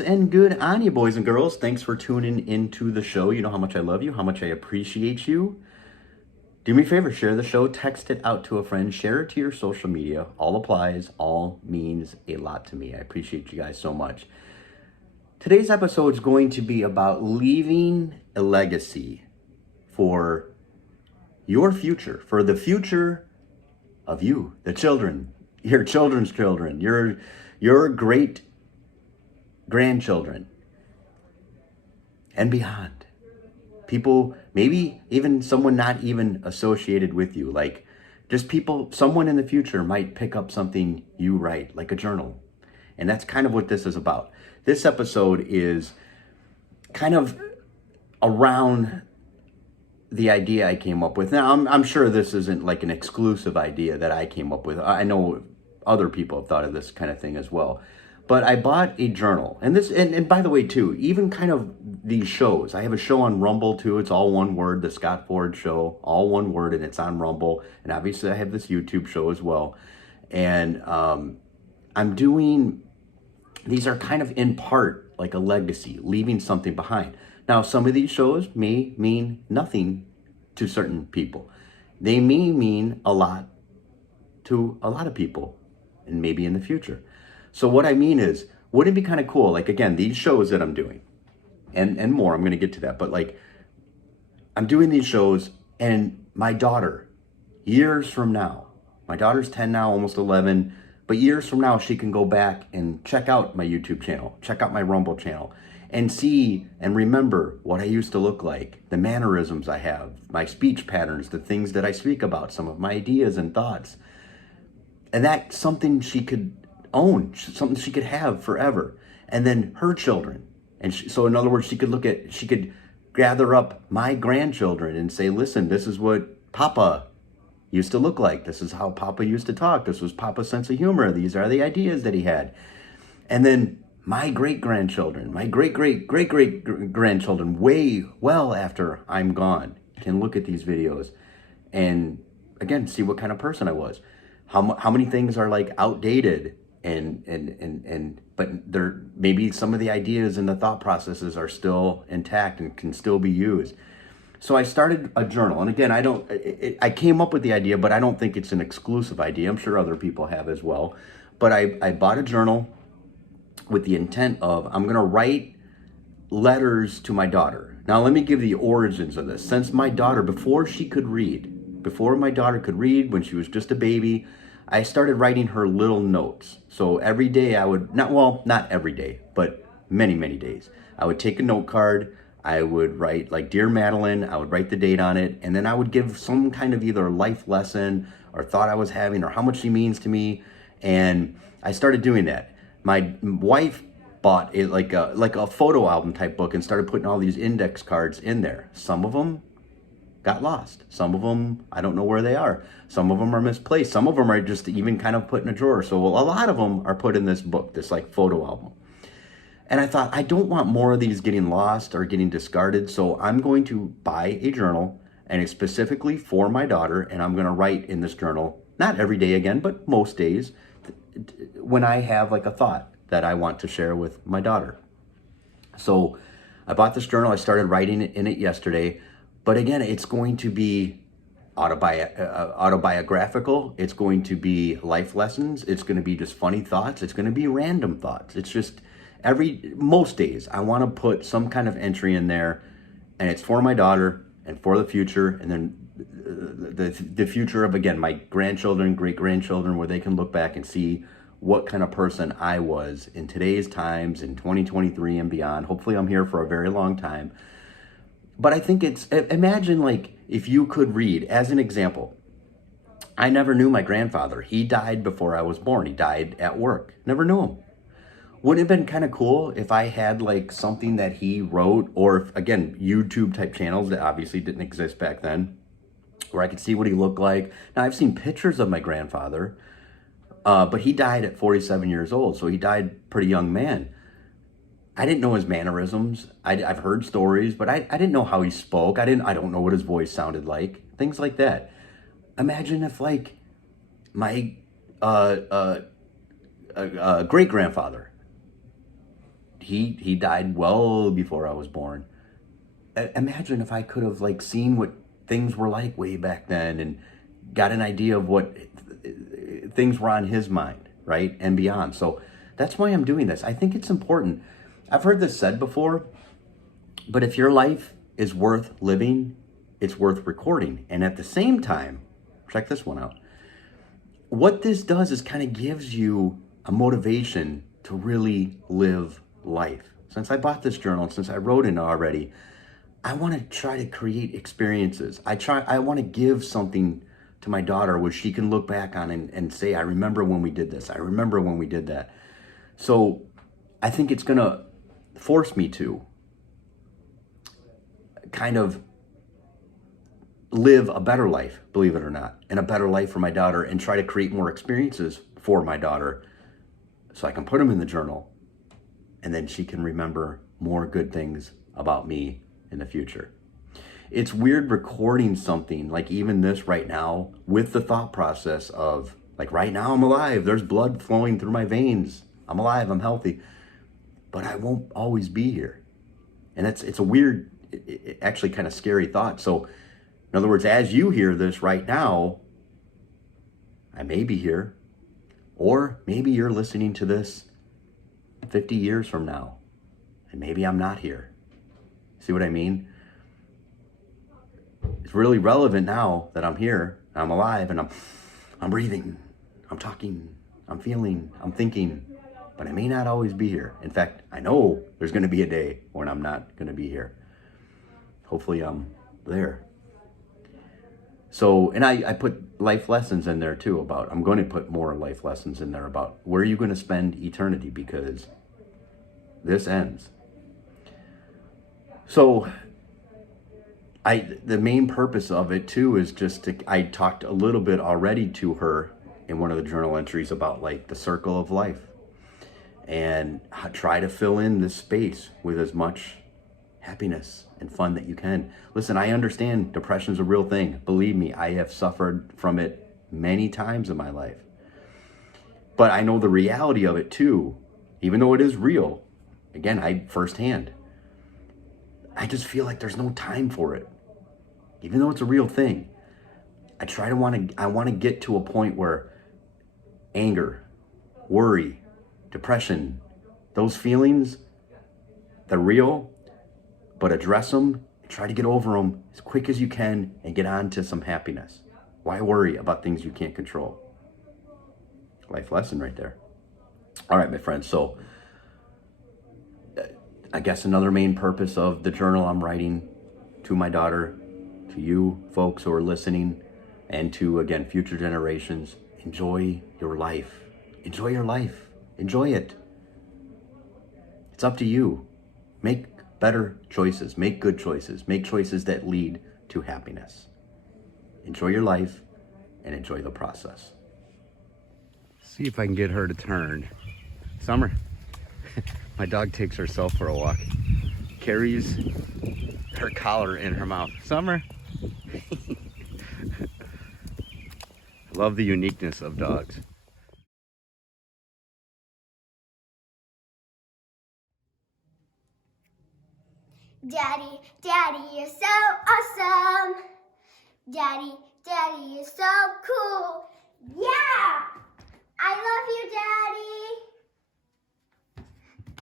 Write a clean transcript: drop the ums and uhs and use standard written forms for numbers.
And good on you, boys and girls. Thanks for tuning into the show. You know how much I love you, how much I appreciate you. Do me a favor, share the show, text it out to a friend, share it to your social media. All applies, all means a lot to me. I appreciate you guys so much. Today's episode is going to be about leaving a legacy for your future, for the future of you, the children, your children's children, your great grandchildren, and beyond. People, maybe even someone not even associated with you, like just people, someone in the future might pick up something you write, like a journal. And that's kind of what this is about. This episode is kind of around the idea I came up with. Now, I'm sure this isn't like an exclusive idea that I came up with. I know other people have thought of this kind of thing as well. But I bought a journal, and by the way too, even kind of these shows, I have a show on Rumble too. It's all one word, the Scott Ford Show, all one word, and it's on Rumble. And obviously I have this YouTube show as well. And I'm doing, these are kind of in part like a legacy, leaving something behind. Now, some of these shows may mean nothing to certain people. They may mean a lot to a lot of people, and maybe in the future. So what I mean is, wouldn't it be kind of cool? Like, again, these shows that I'm doing and more, I'm going to get to that. But like, I'm doing these shows, and my daughter, years from now, my daughter's 10 now, almost 11, but years from now, she can go back and check out my YouTube channel, check out my Rumble channel, and see and remember what I used to look like, the mannerisms I have, my speech patterns, the things that I speak about, some of my ideas and thoughts. And that's something she could own, something she could have forever. And then her children. And so in other words, she could gather up my grandchildren and say, listen, this is what Papa used to look like. This is how Papa used to talk. This was Papa's sense of humor. These are the ideas that he had. And then my great-grandchildren, my great-great-great-great-grandchildren, way well after I'm gone, can look at these videos and, again, see what kind of person I was. How many things are like outdated but there maybe some of the ideas and the thought processes are still intact and can still be used. So I started a journal, and again, I came up with the idea, but I don't think it's an exclusive idea. I'm sure other people have as well. But I bought a journal with the intent of, I'm going to write letters to my daughter. Now, let me give the origins of this. Since my daughter, before my daughter could read, when she was just a baby, I started writing her little notes. So every day I would, not every day, but many, many days, I would take a note card. I would write like, Dear Madeline, I would write the date on it. And then I would give some kind of either life lesson or thought I was having or how much she means to me. And I started doing that. My wife bought it like a photo album type book and started putting all these index cards in there. Some of them got lost. Some of them, I don't know where they are. Some of them are misplaced. Some of them are just even kind of put in a drawer. So a lot of them are put in this book, this like photo album. And I thought, I don't want more of these getting lost or getting discarded. So I'm going to buy a journal, and it's specifically for my daughter. And I'm going to write in this journal, not every day again, but most days, when I have like a thought that I want to share with my daughter. So I bought this journal. I started writing in it yesterday. But again, it's going to be autobiographical. It's going to be life lessons. It's going to be just funny thoughts. It's going to be random thoughts. It's just most days I want to put some kind of entry in there, and it's for my daughter and for the future, and then the future of, again, my grandchildren, great-grandchildren, where they can look back and see what kind of person I was in today's times, in 2023 and beyond. Hopefully I'm here for a very long time. But I think imagine like if you could read, as an example, I never knew my grandfather. He died before I was born. He died at work. Never knew him. Wouldn't it have been kind of cool if I had like something that he wrote, or if, again, YouTube type channels that obviously didn't exist back then, where I could see what he looked like. Now, I've seen pictures of my grandfather, but he died at 47 years old, so he died pretty young man. I didn't know his mannerisms. I've heard stories, but I didn't know how he spoke. I don't know what his voice sounded like. Things like that. Imagine if like my great grandfather, he died well before I was born. Imagine if I could have like seen what things were like way back then and got an idea of what things were on his mind, right? And beyond. So that's why I'm doing this. I think it's important. I've heard this said before, but if your life is worth living, it's worth recording. And at the same time, check this one out. What this does is kind of gives you a motivation to really live life. Since I bought this journal, and since I wrote in it already, I want to try to create experiences. I want to give something to my daughter which she can look back on and say, I remember when we did this. I remember when we did that. So I think it's going to force me to kind of live a better life, believe it or not, and a better life for my daughter, and try to create more experiences for my daughter so I can put them in the journal, and then she can remember more good things about me in the future. It's weird recording something like even this right now with the thought process of like, right now I'm alive, there's blood flowing through my veins, I'm alive, I'm healthy, but I won't always be here. And it's a weird, actually kind of scary thought. So in other words, as you hear this right now, I may be here, or maybe you're listening to this 50 years from now, and maybe I'm not here. See what I mean? It's really relevant now that I'm here, I'm alive, and I'm breathing, I'm talking, I'm feeling, I'm thinking, but I may not always be here. In fact, I know there's going to be a day when I'm not going to be here. Hopefully I'm there. So, and I put life lessons in there too about, I'm going to put more life lessons in there about where are you going to spend eternity, because this ends. So the main purpose of it too is just to, I talked a little bit already to her in one of the journal entries about like the circle of life, and try to fill in this space with as much happiness and fun that you can. Listen, I understand depression's a real thing. Believe me, I have suffered from it many times in my life. But I know the reality of it too, even though it is real. Again, I firsthand. I just feel like there's no time for it. Even though it's a real thing. I want to get to a point where anger, worry, depression, those feelings, they're real, but address them, try to get over them as quick as you can and get on to some happiness. Why worry about things you can't control? Life lesson right there. All right, my friends. So I guess another main purpose of the journal I'm writing to my daughter, to you folks who are listening, and to, again, future generations, enjoy your life. Enjoy your life. Enjoy it. It's up to you. Make better choices. Make good choices. Make choices that lead to happiness. Enjoy your life and enjoy the process. See if I can get her to turn. Summer. My dog takes herself for a walk. Carries her collar in her mouth. Summer. Love the uniqueness of dogs. Daddy, Daddy, you're so awesome. Daddy, Daddy, you're so cool.